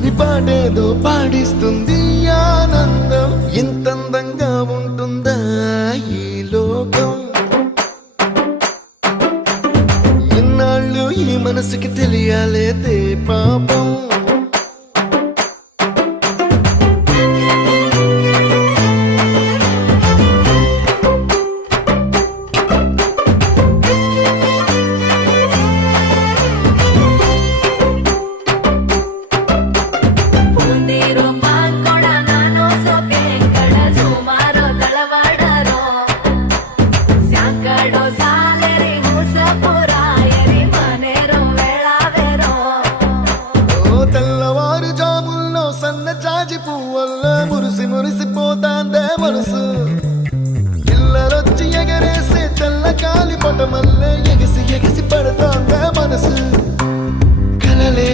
అని పాడేదో పాడిస్తుంది ఆనందం. ఇంతందంగా ఉంటుందా ఈ లోకం? ఇన్నాళ్ళు ఈ మనసుకి తెలియాలేదే పాపం.